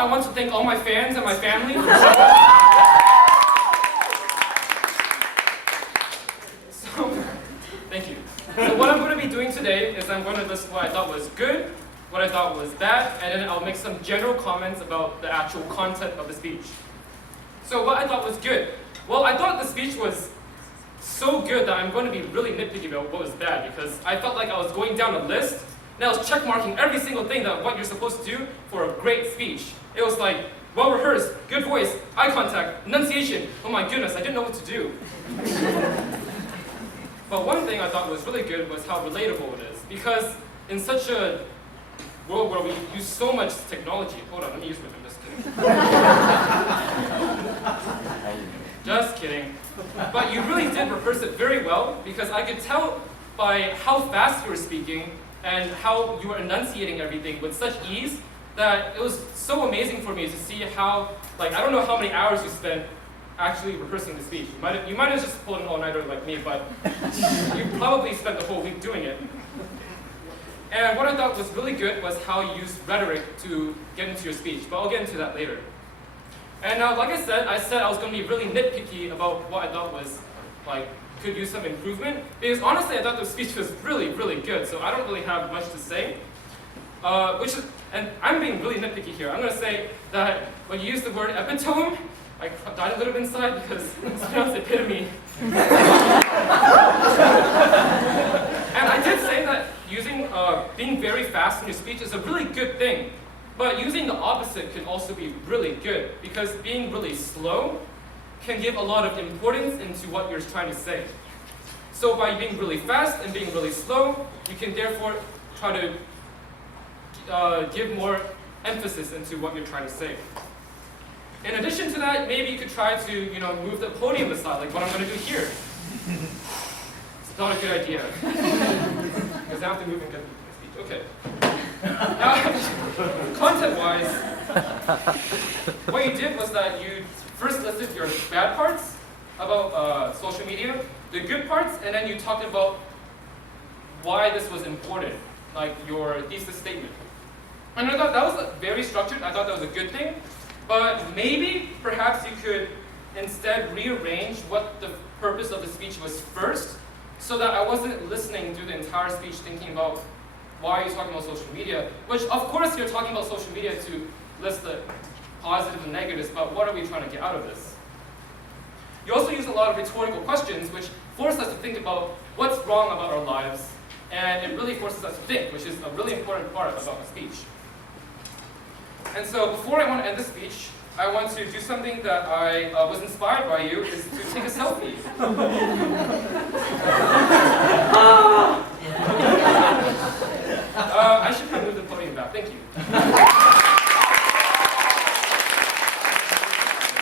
I want to thank all my fans and my family. So, thank you. So what I'm going to be doing today is I'm going to list what I thought was good, what I thought was bad, and then I'll make some general comments about the actual content of the speech. So what I thought was good. Well, I thought the speech was so good that I'm going to be really nitpicky about what was bad, because I felt like I was going down a list and I was checkmarking every single thing that what you're supposed to do for a great speech. It was like, well rehearsed, good voice, eye contact, enunciation. Oh my goodness, I didn't know what to do. But one thing I thought was really good was how relatable it is, because in such a world where we use so much technology. Hold on, let me use my phone. Just kidding. But you really did rehearse it very well, because I could tell by how fast you were speaking and how you were enunciating everything with such ease that it was so amazing for me to see how, like, I don't know how many hours you spent actually rehearsing the speech. You might have just pulled an all-nighter like me, but you probably spent the whole week doing it. And what I thought was really good was how you used rhetoric to get into your speech, but I'll get into that later. And like I said I was going to be really nitpicky about what I thought was, like, could use some improvement, because honestly I thought the speech was really, really good, so I don't really have much to say. And I'm being really nitpicky here. I'm going to say that when you use the word epitome, I died a little bit inside because it's pronounced epitome. And I did say that being very fast in your speech is a really good thing, but using the opposite can also be really good, because being really slow can give a lot of importance into what you're trying to say. So by being really fast and being really slow, you can therefore try to give more emphasis into what you're trying to say. In addition to that, maybe you could try to, move the podium aside, like what I'm going to do here. It's not a good idea, because I have to move and get the speech. Okay. Now, content-wise, what you did was that you first listed your bad parts about social media, the good parts, and then you talked about why this was important, like your thesis statement. And I thought that was very structured. I thought that was a good thing. But maybe, perhaps you could instead rearrange what the purpose of the speech was first, so that I wasn't listening through the entire speech thinking about why are you talking about social media, which of course you're talking about social media to list the positives and negatives, but what are we trying to get out of this? You also use a lot of rhetorical questions, which force us to think about what's wrong about our lives, and it really forces us to think, which is a really important part about the speech. And so before I want to end the speech, I want to do something that I was inspired by you, is to take a selfie.